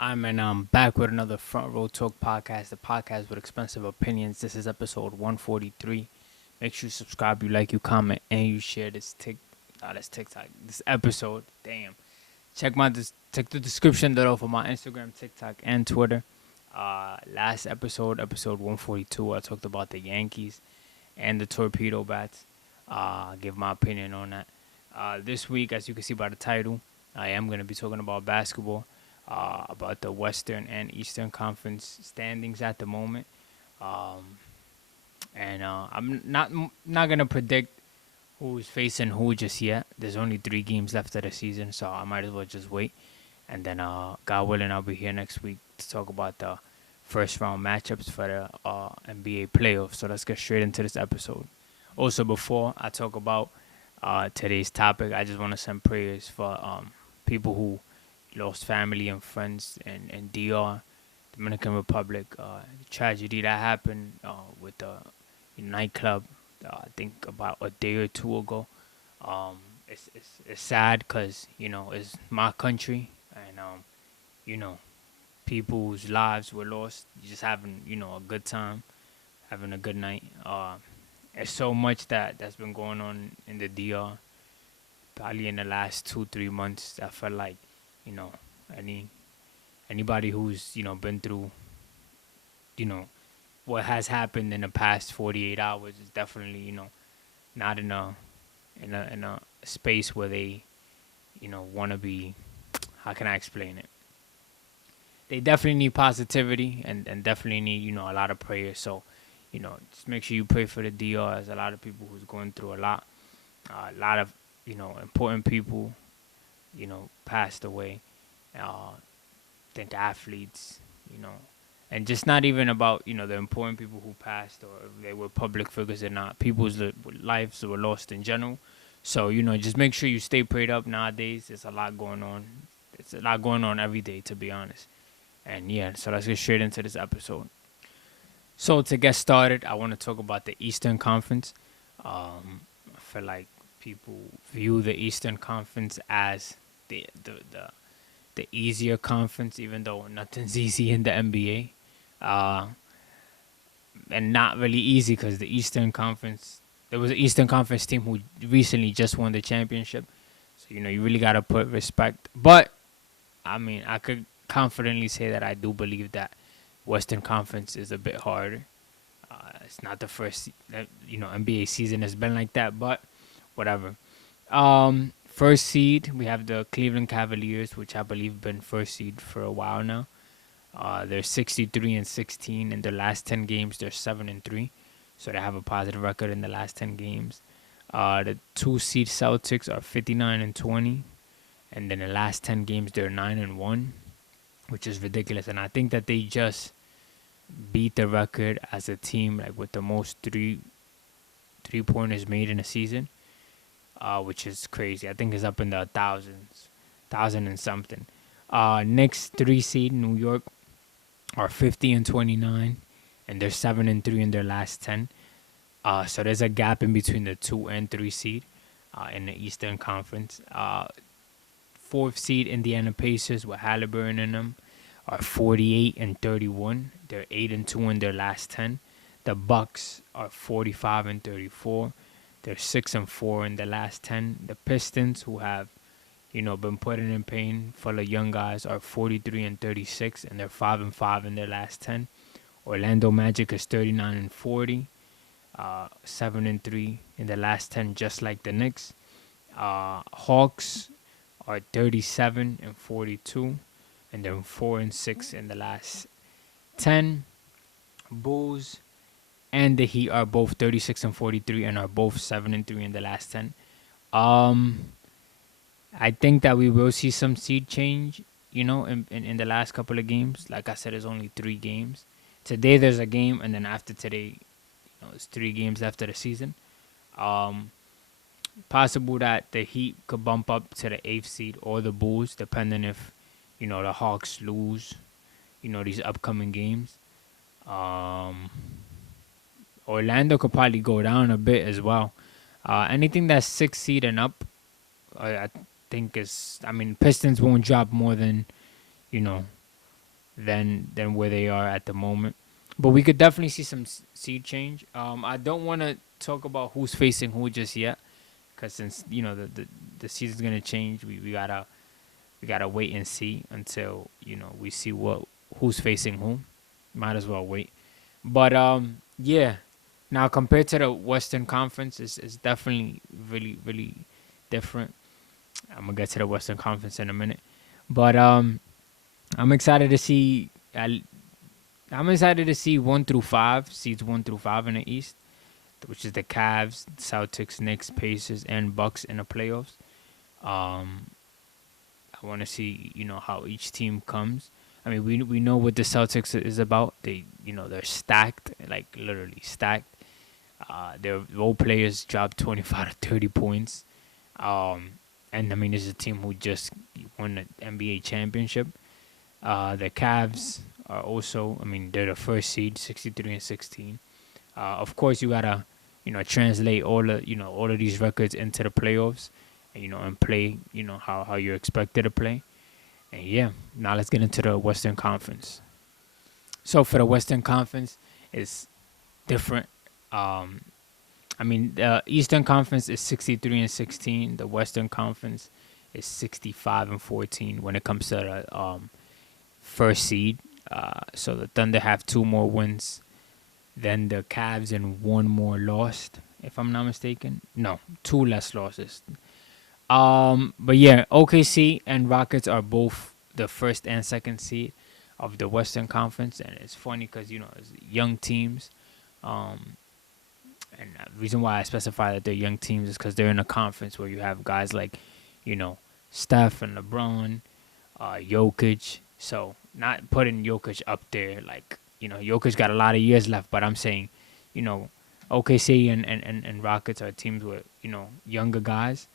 I'm back with another Front Row Talk podcast, the podcast with expensive opinions. This is episode 143. Make sure you subscribe, you like, you comment, and you share this TikTok, this episode. Damn. Check the description below for my Instagram, TikTok, and Twitter. Last episode 142, I talked about the Yankees and the torpedo bats. Give my opinion on that. This week, as you can see by the title, I am going to be talking about basketball, about the Western and Eastern Conference standings at the moment. Um, I'm not going to predict who's facing who just yet. There's only 3 games left of the season, so I might as well just wait. And then, God willing, I'll be here next week to talk about the first round matchups for the NBA playoffs. So let's get straight into this episode. Also, before I talk about today's topic, I just want to send prayers for people who lost family and friends in DR, Dominican Republic. The tragedy that happened with the nightclub, I think about a day or two ago. It's sad because, it's my country and, you know, people's lives were lost. You just having, a good time, having a good night. There's so much that's been going on in the DR. Probably in the last 2-3 months, I felt like, you know, any anybody who's been through, you know, what has happened in the past 48 hours is definitely not in a space where they want to be. How can I explain it? They definitely need positivity and definitely need a lot of prayer. So just make sure you pray for the DR. There's a lot of people who's going through a lot of important people passed away. Think athletes, and just not even about the important people who passed or if they were public figures or not. People's lives were lost in general. So just make sure you stay prayed up nowadays. There's a lot going on. It's a lot going on every day, to be honest. And yeah, so let's get straight into this episode. So to get started, I want to talk about the Eastern Conference. I feel like people view the Eastern Conference as the easier conference, even though nothing's easy in the NBA. And not really easy because there was an Eastern Conference team who recently just won the championship. So, you really got to put respect. But, I mean, I could confidently say that I do believe that Western Conference is a bit harder. It's not the first, NBA season has been like that, but whatever. First seed, we have the Cleveland Cavaliers, which I believe been first seed for a while now. They're 63-16 in their last 10 games. They're 7-3, so they have a positive record in the last 10 games. The 2 seed Celtics are 59-20, and in the last 10 games they're 9-1, which is ridiculous. And I think that they just beat the record as a team like with the most three pointers made in a season. Which is crazy. I think it's up in the thousands, thousand and something. Next 3 seed New York are 50-29, and they're 7-3 in their last 10. So there's a gap in between the 2 and 3 seed in the Eastern Conference. Fourth seed Indiana Pacers with Halliburton in them are 48-31. They're 8-2 in their last 10. The Bucks are 45-34. They're 6-4 in the last 10. The Pistons, who have, been putting in pain, full of young guys, are 43-36, and they're 5-5 in their last 10. Orlando Magic is 39-40, 7-3 in the last 10, just like the Knicks. Hawks are 37-42, and they're 4-6 in the last 10. Bulls and the Heat are both 36-43 and are both 7-3 in the last 10. I think that we will see some seed change, in the last couple of games. Like I said, there's only 3 games. Today there's a game, and then after today, it's 3 games after the season. Possible that the Heat could bump up to the 8th seed or the Bulls, depending if, the Hawks lose, these upcoming games. Orlando could probably go down a bit as well. Anything that's 6th seed and up, I think is. I mean, Pistons won't drop more than, than where they are at the moment. But we could definitely see some seed change. I don't want to talk about who's facing who just yet, because since the season's gonna change, we gotta wait and see until we see what who's facing who. Might as well wait. But yeah. Now compared to the Western Conference, it's definitely really really different. I'm gonna get to the Western Conference in a minute, but I'm excited to see. I'm excited to see 1 through 5 seeds, 1 through 5 in the East, which is the Cavs, Celtics, Knicks, Pacers, and Bucks in the playoffs. Um, I want to see how each team comes. I mean, we know what the Celtics is about. They're stacked, like literally stacked. Their role players dropped 25 to 30 points. Um, and I mean, this is a team who just won the NBA championship. The Cavs are also, I mean, they're the first seed, 63 and 16. Of course, you gotta, translate all of these records into the playoffs, and play, how you're expected to play. And yeah, now let's get into the Western Conference. So for the Western Conference, it's different. Um, I mean, the Eastern Conference is 63 and 16. The Western Conference is 65 and 14 when it comes to the first seed. So the Thunder have 2 more wins than the Cavs and 1 more lost, if I'm not mistaken. No, 2 less losses. But yeah, OKC and Rockets are both the first and second seed of the Western Conference, and it's funny because it's young teams. Um, and the reason why I specify that they're young teams is because they're in a conference where you have guys like, you know, Steph and LeBron, Jokic. So not putting Jokic up there, like Jokic got a lot of years left, but I'm saying, you know, OKC and Rockets are teams with younger guys,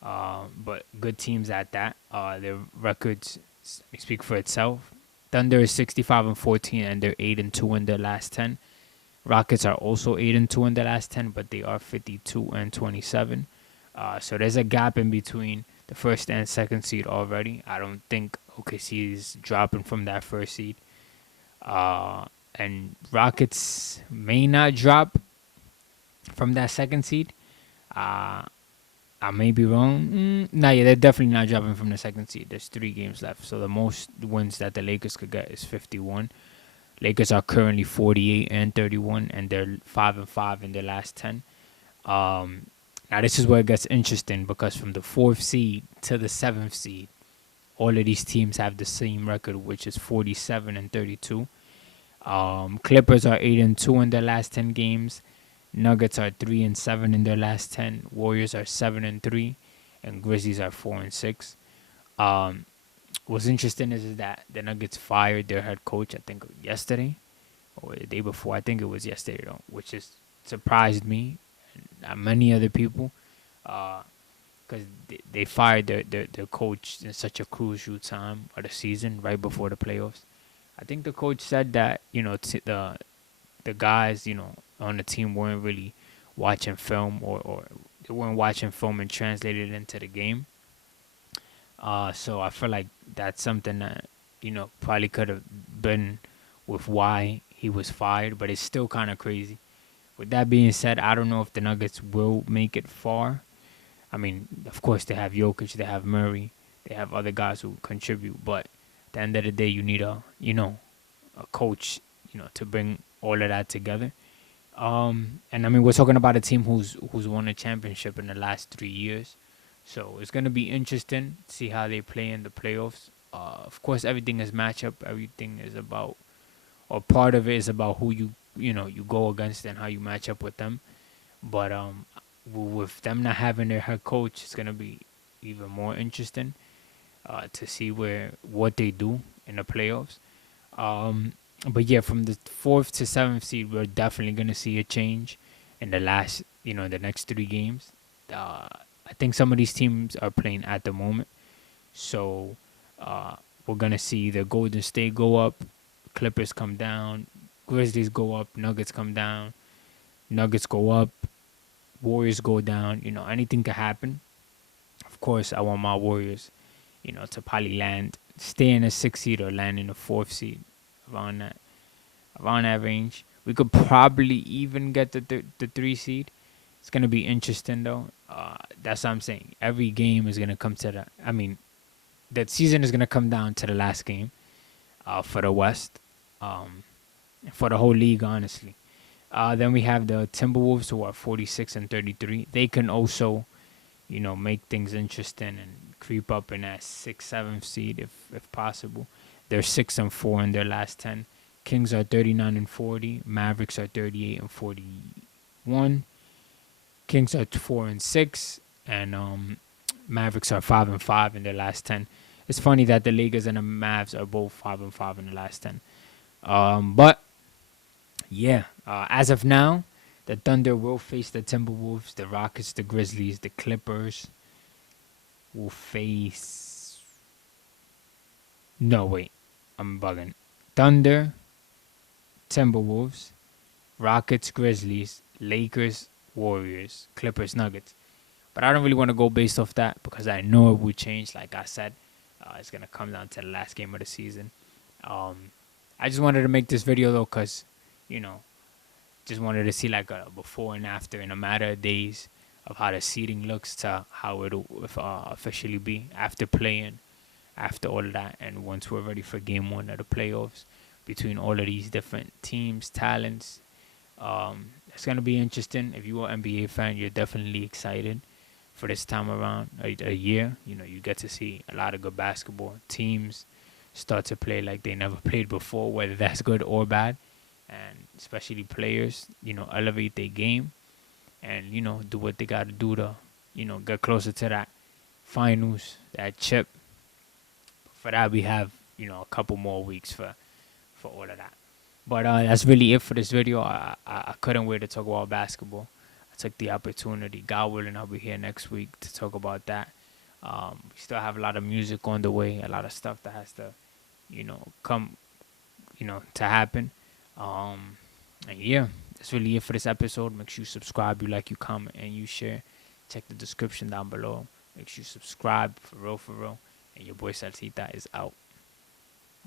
but good teams at that. Their records speak for itself. Thunder is 65 and 14, and they're 8 and 2 in their last 10. Rockets are also 8 and 2 in the last 10, but they are 52 and 27. So there's a gap in between the first and second seed already. I don't think OKC is dropping from that first seed. And Rockets may not drop from that second seed. I may be wrong. No, yeah, they're definitely not dropping from the second seed. There's 3 games left. So the most wins that the Lakers could get is 51. Lakers are currently 48 and 31, and they're 5 and 5 in their last 10. Now this is where it gets interesting because from the 4th seed to the 7th seed, all of these teams have the same record, which is 47 and 32. Clippers are 8 and 2 in their last 10 games. Nuggets are 3 and 7 in their last 10. Warriors are 7 and 3, and Grizzlies are 4 and 6. What's interesting is that the Nuggets fired their head coach, I think yesterday or the day before. I think it was yesterday, though, which has surprised me and many other people, because they fired their coach in such a crucial time of the season, right before the playoffs. I think the coach said that the guys on the team weren't really watching film, or they weren't watching film and translated it into the game. So I feel like that's something that probably could have been with why he was fired, but it's still kind of crazy. With that being said, I don't know if the Nuggets will make it far. I mean, of course they have Jokic, they have Murray, they have other guys who contribute, but at the end of the day, you need a coach, to bring all of that together. And I mean, we're talking about a team who's won a championship in the last 3 years. So it's gonna be interesting to see how they play in the playoffs. Of course, everything is matchup. Everything is about, or part of it is about who you go against and how you match up with them. But with them not having their head coach, it's gonna be even more interesting to see what they do in the playoffs. But yeah, from the 4th to 7th seed, we're definitely gonna see a change in the next 3 games. I think some of these teams are playing at the moment, so we're gonna see the Golden State go up, Clippers come down, Grizzlies go up, Nuggets come down, Nuggets go up, Warriors go down. Anything can happen. Of course, I want my Warriors, to probably land stay in a 6th seed or land in a 4th seed, around that range. We could probably even get the 3 seed. It's gonna be interesting though. That's what I'm saying. Every game is gonna come to the. I mean, that season is gonna come down to the last game. For the West, for the whole league, honestly. Then we have the Timberwolves, who are 46 and 33. They can also, make things interesting and creep up in that 6th, 7th seed if possible. They're 6 and 4 in their last 10. Kings are 39 and 40. Mavericks are 38 and 41. Kings are 4 and 6, and Mavericks are 5 and 5 in their last 10. It's funny that the Lakers and the Mavs are both 5 and 5 in the last 10. But yeah, as of now, the Thunder will face the Timberwolves, the Rockets, the Grizzlies, the Clippers will face. No, wait, I'm bugging. Thunder, Timberwolves, Rockets, Grizzlies, Lakers, Warriors, Clippers, Nuggets. But I don't really want to go based off that because I know it will change. Like I said, it's gonna come down to the last game of the season. I just wanted to make this video though, cause just wanted to see like a before and after in a matter of days of how the seating looks to how it'll officially be after playing, after all of that, and once we're ready for game 1 of the playoffs between all of these different teams, talents. It's gonna be interesting. If you're an NBA fan, you're definitely excited for this time around a year. You get to see a lot of good basketball. Teams start to play like they never played before, whether that's good or bad. And especially players, elevate their game and, do what they got to do to, get closer to that finals, that chip. For that, we have, a couple more weeks for all of that. But that's really it for this video. I couldn't wait to talk about basketball. I took the opportunity. God willing, I'll be here next week to talk about that. We still have a lot of music on the way, a lot of stuff that has to, come, to happen. And yeah, that's really it for this episode. Make sure you subscribe, you like, you comment, and you share. Check the description down below. Make sure you subscribe for real. And your boy Salcita is out.